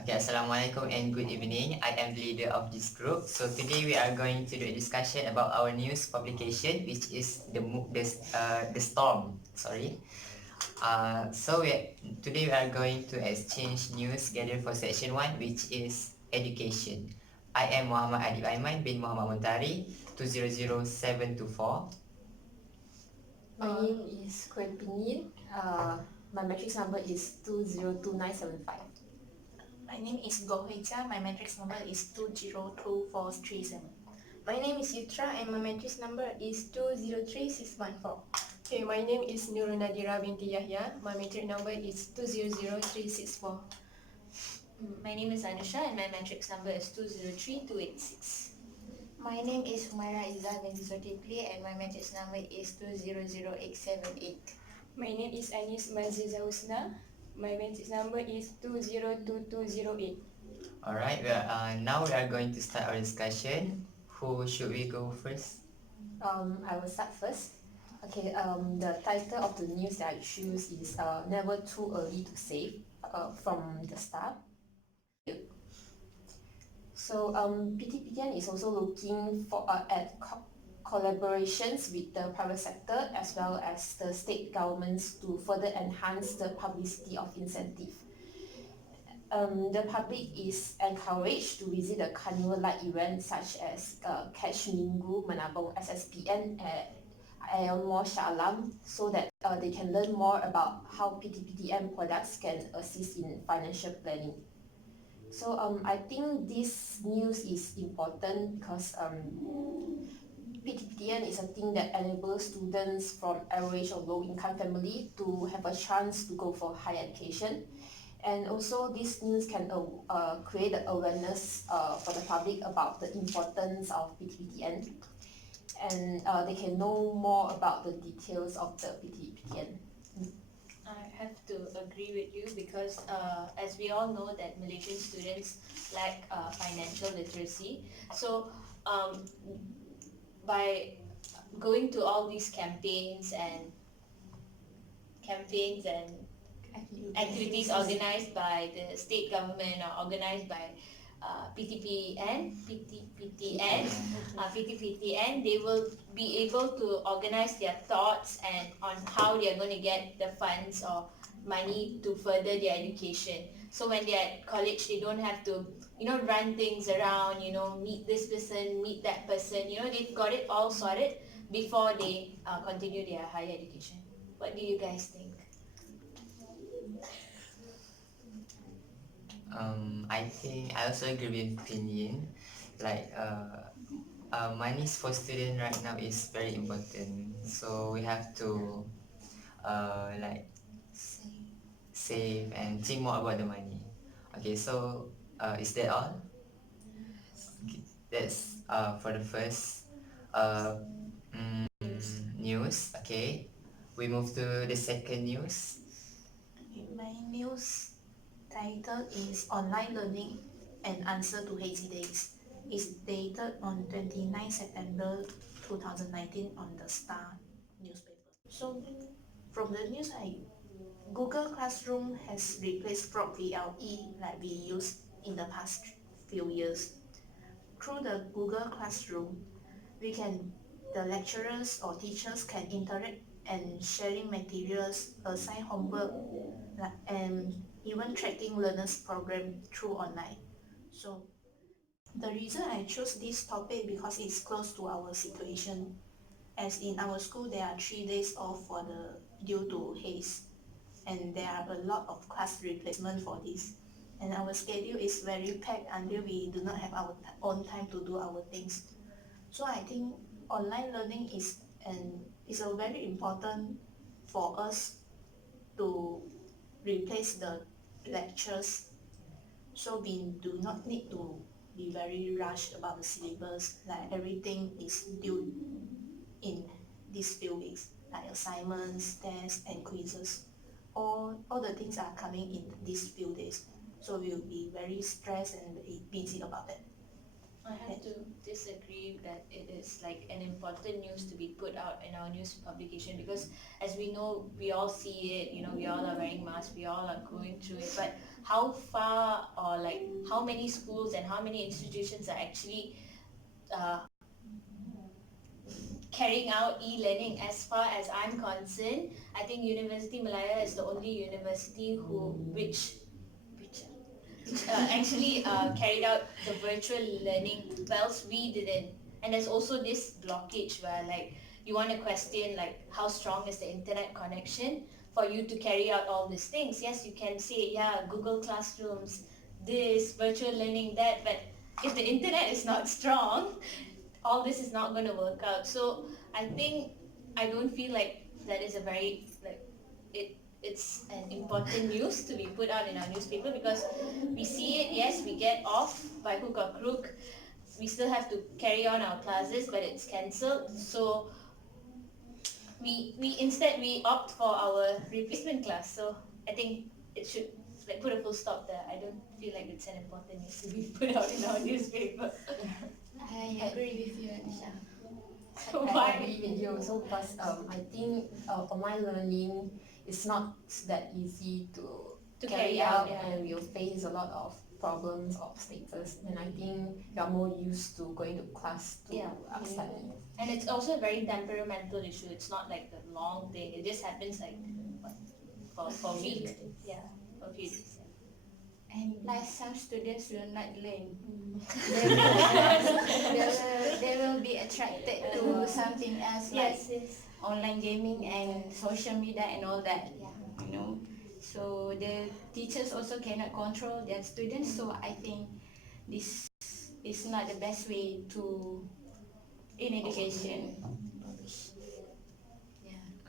Okay, Assalamualaikum and good evening. I am the leader of this group. So today we are going to do a discussion about our news publication, which is the storm. Sorry. Today we are going to exchange news gathered for section one, which is education. I am Muhammad Adib Aiman bin Muhammad Muntari, 200724. My name is Gwen Pinyin. My matrix number is 202975. My name is Goh Hui Jia. My matrix number is 202437. My name is Yutra and my matrix number is 203614. Okay, my name is Nurul Nadira binti Yahya. My matrix number is 200364. My name is Anusha and my matrix number is 203286. My name is Humaira Izzah binti Zulkifli and my matrix number is 200878. My name is Anis Maziza Husna. My matrix number is 202208. Alright, now we are going to start our discussion. Who should we go first? I will start first. Okay, the title of the news that I choose is Never Too Early to Save from the staff. So PTPTN is also looking at collaborations with the private sector as well as the state governments to further enhance the publicity of incentive. The public is encouraged to visit the carnival like events such as Catch Minggu Menabung SSPN at Ayon Mall Shah Alam so that they can learn more about how PTPTN products can assist in financial planning. So I think this news is important because PTPTN is a thing that enables students from average or low income family to have a chance to go for higher education. And also this news can create awareness for the public about the importance of PTPTN, and they can know more about the details of the PTPTN. I have to agree with you because as we all know that Malaysian students lack financial literacy. So by going to all these campaigns and activities organized by the state government or organized by PTPTN, they will be able to organize their thoughts and on how they are going to get the funds or money to further their education. So when they're at college, they don't have to, run things around, meet this person, meet that person. They've got it all sorted before they continue their higher education. What do you guys think? I think I also agree with Pinyin. Like monies for student right now is very important. So we have to save and think more about the money. Okay, so is that all? Okay, that's for the first news. Okay, we move to the second news. My news title is Online Learning and Answer to Hazy Days. It's dated on 29 September 2019 on the Star newspaper. So from the news, Google Classroom has replaced Frog VLE like we used in the past few years. Through the Google Classroom, the lecturers or teachers can interact and sharing materials, assign homework, and even tracking learners' program through online. So the reason I chose this topic because it's close to our situation. As in our school, there are 3 days off due to haze, and there are a lot of class replacement for this. And our schedule is very packed until we do not have our own time to do our things. So I think online learning is a very important for us to replace the lectures, so we do not need to be very rushed about the syllabus, like everything is due in these few weeks, like assignments, tests and quizzes. All the things are coming in these few days, so we'll be very stressed and very busy about that. I have to disagree that it is like an important news to be put out in our news publication, because as we know, we all see it, we all are wearing masks, we all are going through it, but how far, or like how many schools and how many institutions are actually uh, carrying out e-learning? As far as I'm concerned, I think University Malaya is the only university which actually carried out the virtual learning, whilst we didn't. And there's also this blockage where like you want to question like how strong is the internet connection for you to carry out all these things. Yes, you can say, yeah, Google Classrooms, this, virtual learning, that, but if the internet is not strong, all this is not going to work out. So I don't feel like that is a very like it's an important news to be put out in our newspaper, because we see it, yes, we get off by hook or crook, we still have to carry on our classes, but it's cancelled. So we instead we opt for our replacement class. So I think it should like put a full stop there. I don't feel like it's an important news to be put out in our newspaper. I agree with you, Anisha. I agree with you also, because I think online learning is not that easy to carry out, yeah. and we'll face a lot of problems, obstacles, and I think we are more used to going to class to study. And it's also a very temperamental issue. It's not like a long thing. It just happens like what, for a week. Yeah, for a few days. And plus, some students will not learn. They will be attracted to something else like Yes. online gaming and social media and all that. You know, so the teachers also cannot control their students. So I think this is not the best way to in education.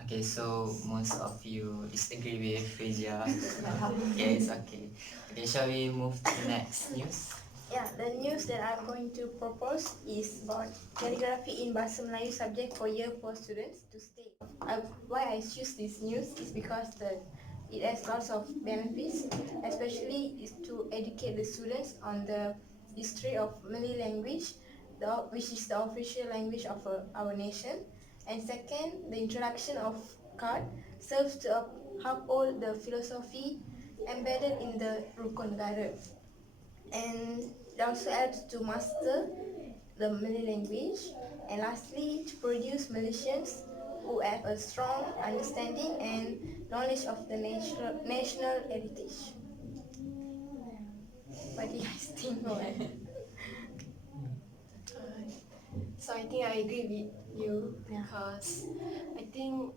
Okay, so most of you disagree with Frizia. Yeah, it's okay. Okay, shall we move to the next news? Yeah, the news that I'm going to propose is about calligraphy in Bahasa Melayu subject for year 4 students to stay. Why I choose this news is because it has lots of benefits, especially is to educate the students on the history of Malay language, which is the official language of our nation. And second, the introduction of card serves to uphold the philosophy embedded in the Rukun Negara. And it also helps to master the Malay language, and lastly to produce Malaysians who have a strong understanding and knowledge of the national heritage. What do you guys think of it? So I think I agree with you, because I think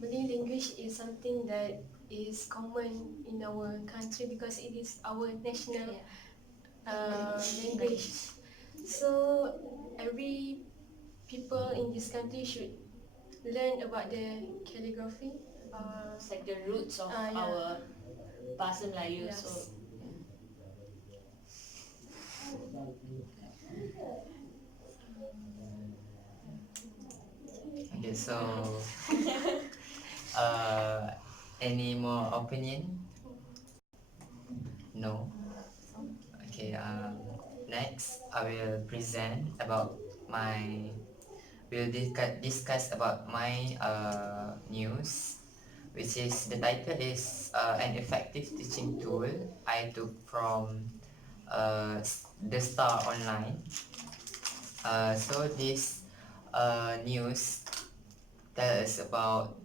Malay language is something that is common in our country because it is our national language. So every people in this country should learn about the calligraphy. It's like the roots of Yeah. our Bahasa Melayu. Yes. So Okay, so any more opinion? No. Okay. Next, I will present about my. We'll discuss about my news, which is the title is an effective teaching tool I took from the Star Online. So this news tell us about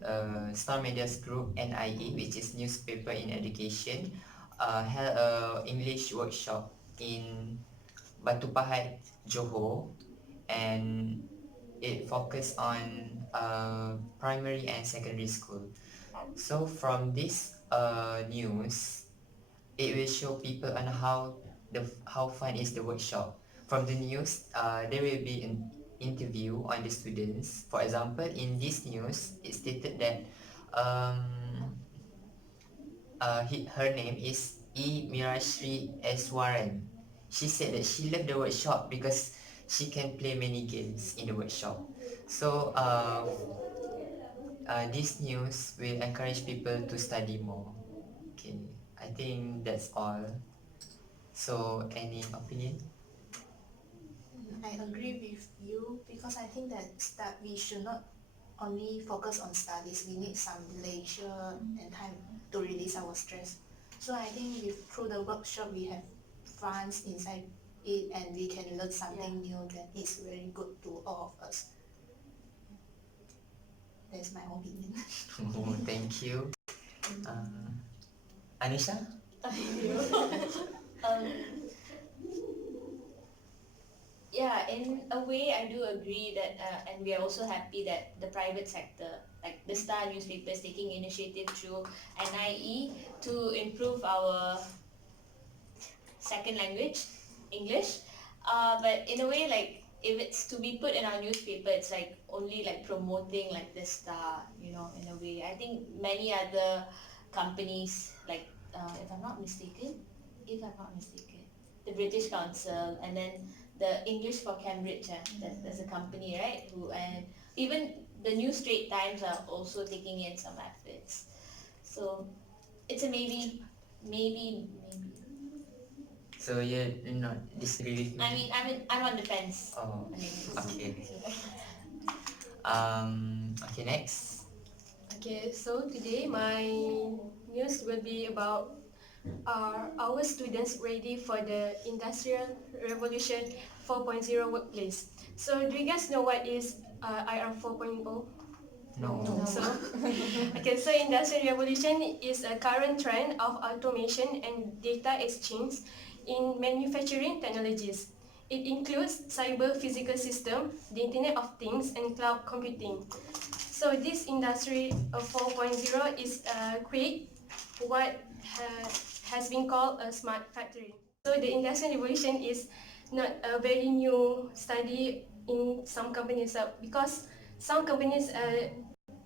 Star Media's group NIE, which is Newspaper in Education, held a English workshop in Batu Pahat, Johor, and it focused on primary and secondary school. So from this news, it will show people on how fun is the workshop. From the news, there will be an interview on the students. For example, in this news, it stated that um, her name is Mirashri Eswaran. She said that she loved the workshop because she can play many games in the workshop. So this news will encourage people to study more. Okay, I think that's all. So any opinion? I agree with you because I think that we should not only focus on studies. We need some leisure and time to release our stress. So I think through the workshop we have fun inside it and we can learn something new. That is very good to all of us. That's my opinion. Oh, thank you. Anisha? um, yeah, in a way I do agree that and we are also happy that the private sector like the Star newspaper is taking initiative through NIE to improve our second language, English. But in a way, like if it's to be put in our newspaper, it's like only like promoting like the Star, you know, in a way. I think many other companies, like if I'm not mistaken, the British Council, and then the English for Cambridge, there's a company, right? Who and even the New Straits Times are also taking in some efforts. So it's a maybe, maybe. So you not disagree with me? I mean, I'm on the fence. Oh, I mean, okay. Okay, next. Okay, so today my news will be about are our students ready for the Industrial Revolution 4.0 workplace? So do you guys know what is IR 4.0? No. So, okay, so Industrial Revolution is a current trend of automation and data exchange in manufacturing technologies. It includes cyber physical system, the Internet of Things, and cloud computing. So this Industry 4.0 is create what has been called a smart factory. So the Industrial Revolution is not a very new study in some companies because some companies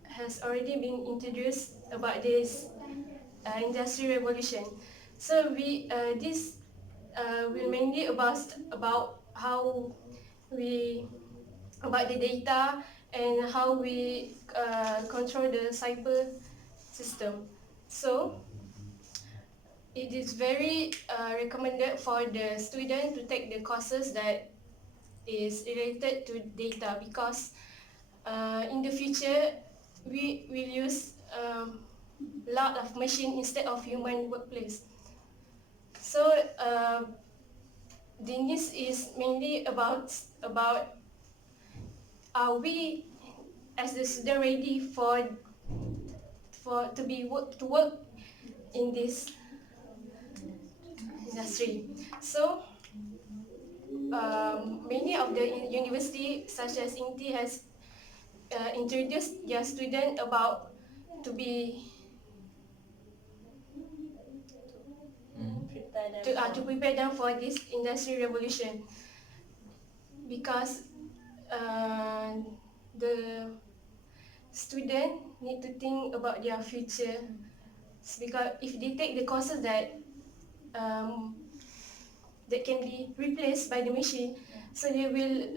has already been introduced about this Industrial Revolution. So this will mainly about how we about the data and how we control the cyber system. So it is very recommended for the student to take the courses that is related to data because in the future we will use a lot of machine instead of human workplace. So the news is mainly about are we as the student ready to work in this industry. So many of the university such as INTI has introduced their student about to be to prepare them for this industry revolution because the student need to think about their future because if they take the courses um, that can be replaced by the machine, so there will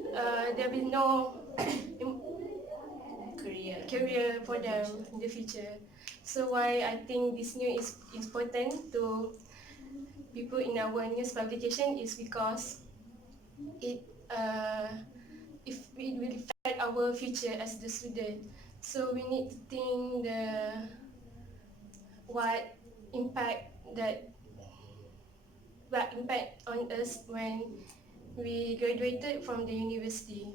no career for them in the future. So why I think this news is important to people in our news publication is because it if it will affect our future as the student. So we need to think what impact that what impact on us when we graduated from the university.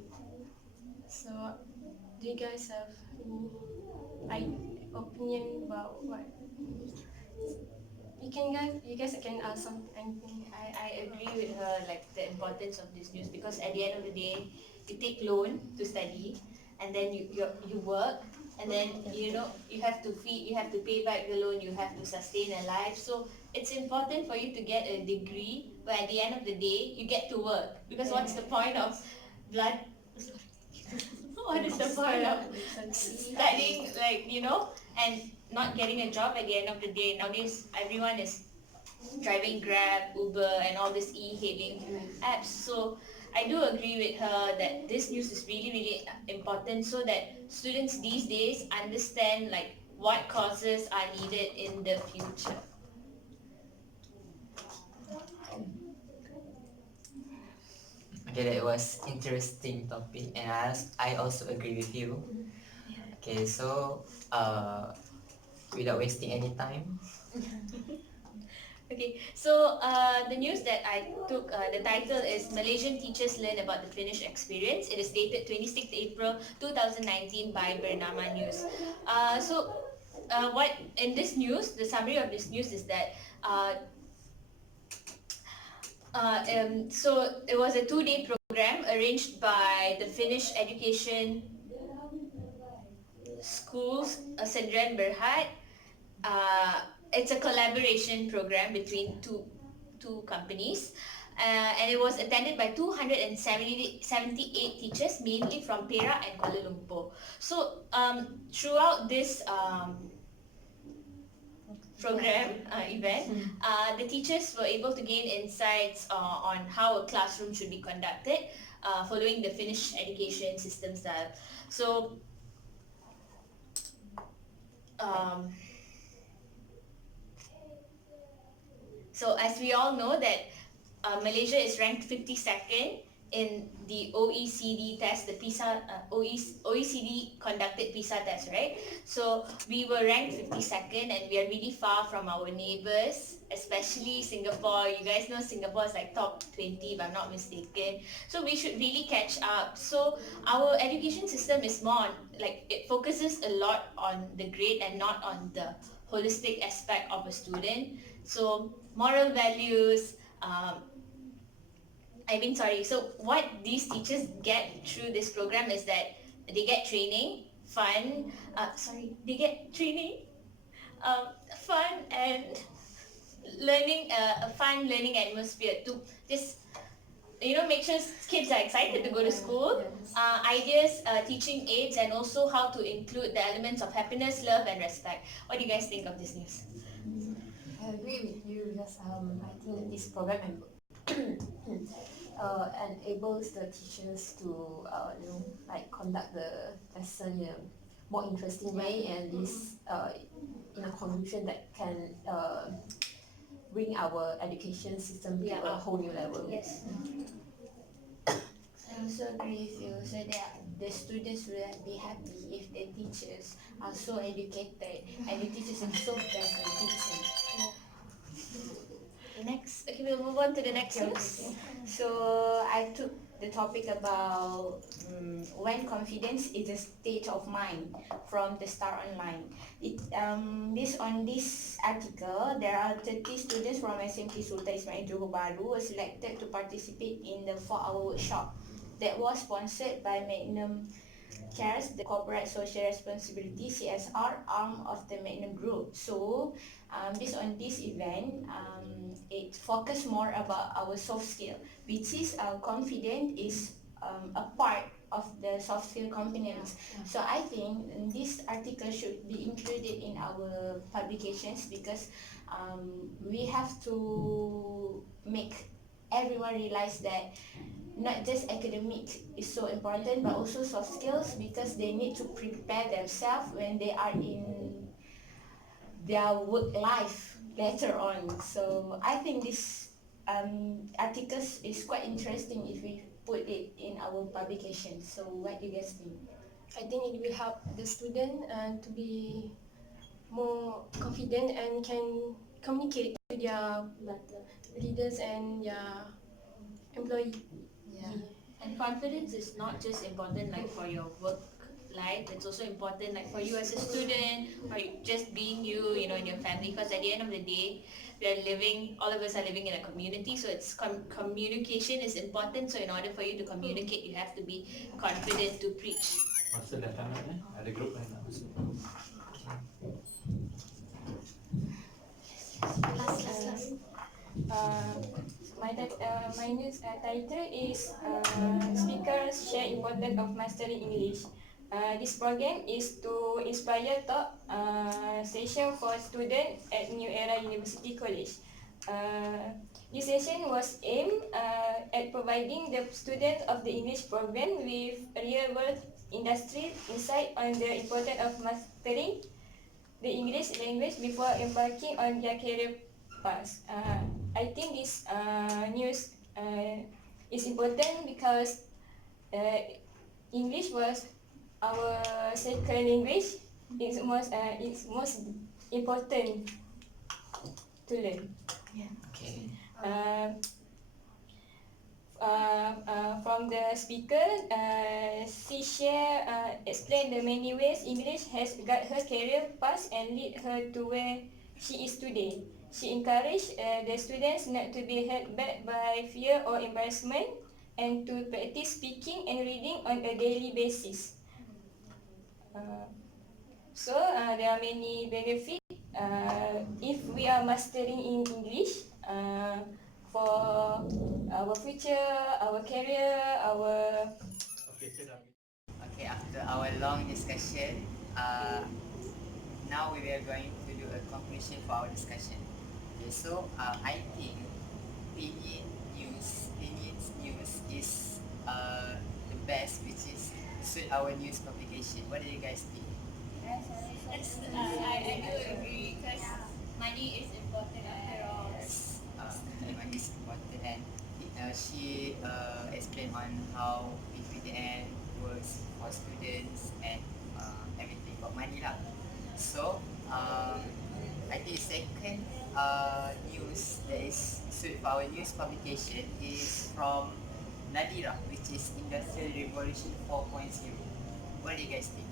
So do you guys have any opinion about what? You guys can ask anything. I agree with her, like the importance of this news because at the end of the day, you take loan to study, and then you work, and then you have to feed, you have to pay back the loan, you have to sustain a life. So it's important for you to get a degree, but at the end of the day, you get to work because what's the point of blood? What is the point of studying, like and not getting a job at the end of the day? Nowadays, everyone is driving Grab, Uber, and all these e-hailing apps. So I do agree with her that this news is really, really important so that students these days understand like what courses are needed in the future. Okay, that was interesting topic, and I also agree with you. Okay, so without wasting any time, Okay, so the news that I took, the title is Malaysian Teachers Learn About the Finnish Experience. It is dated 26th April 2019 by Bernama News. What in this news, the summary of this news is that so it was a 2-day program arranged by the Finnish Education Schools, Sendirian Berhad. It's a collaboration program between two companies, and it was attended by 278 teachers, mainly from Perak and Kuala Lumpur. So throughout this program event, the teachers were able to gain insights on how a classroom should be conducted, following the Finnish education system style. Um, So as we all know that Malaysia is ranked 52nd in the OECD test, the PISA OECD conducted PISA test, right? So we were ranked 52nd, and we are really far from our neighbors, especially Singapore. You guys know Singapore is like top 20 if I'm not mistaken. So we should really catch up. So our education system is more on, like, it focuses a lot on the grade and not on the holistic aspect of a student. So moral values, so what these teachers get through this program is that they get training, they get training, fun, and learning, a fun learning atmosphere to just, make sure kids are excited to go to school, ideas, teaching aids, and also how to include the elements of happiness, love, and respect. What do you guys think of this news? I agree with you because I think that this program enables the teachers to like conduct the lesson in a more interesting way, and this in a conclusion that can bring our education system to a whole new level. Yes. I also agree with you. So that the students will be happy if the teachers are so educated and the teachers are so best at teaching. Okay, we'll move on to the next news. So I took the topic about when confidence is a state of mind from the Star Online. Based on this article, there are 30 students from SMK Sultan Ismail Johor Bahru were selected to participate in the 4-hour workshop that was sponsored by Magnum Cares, the Corporate Social Responsibility (CSR) arm of the Magnum Group. So, based on this event, it focused more about our soft skill, which is confident is a part of the soft skill components. So I think this article should be included in our publications because we have to make everyone realize that not just academic is so important, but also soft skills, because they need to prepare themselves when they are in their work life later on. So I think this articles is quite interesting if we put it in our publication. So what do you guys think? I think it will help the student to be more confident and can communicate to their leaders and their employee. And confidence is not just important like for your work life, it's also important like for you as a student, or just being you, in your family, because at the end of the day, all of us are living in a community, so it's communication is important. So in order for you to communicate, you have to be confident to preach. Masa dah tamat ada grup lain nak masuk. Last. My news title is Speakers Share Importance of Mastering English. This program is to inspire talk session for students at New Era University College. This session was aimed at providing the students of the English program with real-world industry insight on the importance of mastering the English language before embarking on their career path. I think this news It's important because English was our second language. It's most important to learn. Okay. Uh, from the speaker, she explained the many ways English has guided her career path and lead her to where she is today. She encouraged the students not to be held back by fear or embarrassment and to practice speaking and reading on a daily basis. There are many benefits if we are mastering in English for our future, our career, our Okay, sit down. Okay, after our long discussion, now we are going to do a conclusion for our discussion. Okay, so I think Pinyin News is the best, which is suit our news publication. What do you guys think? I do agree because money is important after all. Yes, money is important, and she explained on how PPTN works for students and everything about money lah. So I think second news that is suit for our news publication is from Nadira, which is Industrial Revolution 4.0. What do you guys think?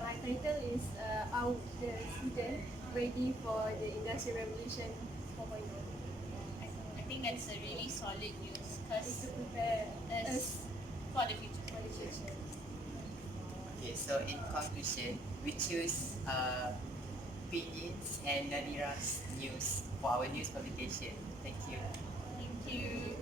My title is Out the Student Ready for the Industrial Revolution 4.0. I think that's a really solid news Is because to prepare us for the future. for the future. Okay, so in conclusion, we choose Pinyin's and Nadira's news for our news publication. Thank you. Thank you.